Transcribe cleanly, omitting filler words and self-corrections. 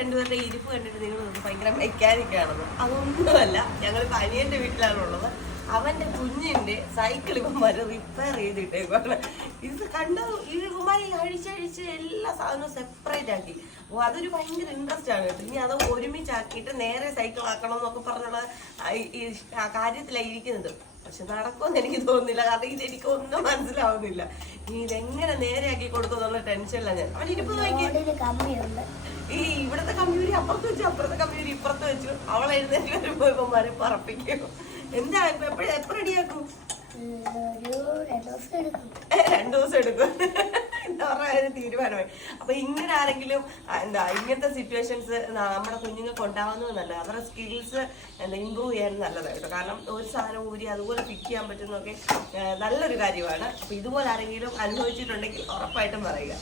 രണ്ടുപേരുടെ ഇരിപ്പ് കണ്ടിട്ട് നിങ്ങൾ ഭയങ്കര മെക്കാനിക്കാണെന്ന്. അതൊന്നുമല്ല, ഞങ്ങൾ അനിയന്റെ വീട്ടിലാണുള്ളത്. അവന്റെ കുഞ്ഞിന്റെ സൈക്കിൾ ഇവന്മാര് റിപ്പയർ ചെയ്തിട്ടേക്കാണ്. ഇത് കണ്ടു, ഇവന്മാരെ അഴിച്ചഴിച്ച് എല്ലാ സാധനവും സെപ്പറേറ്റ് ആക്കി. അപ്പോൾ അതൊരു ഭയങ്കര ഇൻട്രസ്റ്റ് ആണ് കേട്ടോ. ഇനി അത് ഒരുമിച്ചാക്കിയിട്ട് നേരെ സൈക്കിൾ ആക്കണം എന്നൊക്കെ പറഞ്ഞുള്ള കാര്യത്തിലാണ് ഇരിക്കുന്നത്. പക്ഷെ നടക്കുമെന്ന് എനിക്ക് തോന്നുന്നില്ല, കാരണം ഇതെനിക്ക് ഒന്നും മനസ്സിലാവുന്നില്ല. ഇനി ഇതെങ്ങനെ നേരെയാക്കി കൊടുക്കുന്നുള്ള ടെൻഷനില്ല ഞാൻ. അവൻ ഇരിപ്പ് നോക്കി, ഈ ഇവിടുത്തെ കമ്പ്യൂരി അപ്പുറത്ത് വെച്ചു, അപ്പുറത്തെ കമ്പ്യൂരി ഇപ്പുറത്ത് വെച്ചു. അവളെ എഴുന്നേറ്റ് വരുമ്പോ ഇവന്മാരെ പറപ്പിക്കും. എന്താ ഇപ്പൊ എപ്പോ റെഡിയാക്കും? 2 ദിവസം എടുക്കും. എന്താ പറയാ തീരുമാനമായി. അപ്പൊ ഇങ്ങനെ ആരെങ്കിലും ഇങ്ങനത്തെ സിറ്റുവേഷൻസ് നമ്മുടെ കുഞ്ഞുങ്ങൾക്ക് ഉണ്ടാവുന്നതല്ല, അവരുടെ സ്കിൽസ് ഇമ്പ്രൂവ് ചെയ്യാൻ നല്ലതായിട്ട്. കാരണം ഒരു സാധനം ഊരി അതുപോലെ ഫിറ്റ് ചെയ്യാൻ പറ്റുന്നതൊക്കെ നല്ലൊരു കാര്യമാണ്. അപ്പൊ ഇതുപോലെ ആരെങ്കിലും അനുഭവിച്ചിട്ടുണ്ടെങ്കിൽ ഉറപ്പായിട്ടും പറയുക.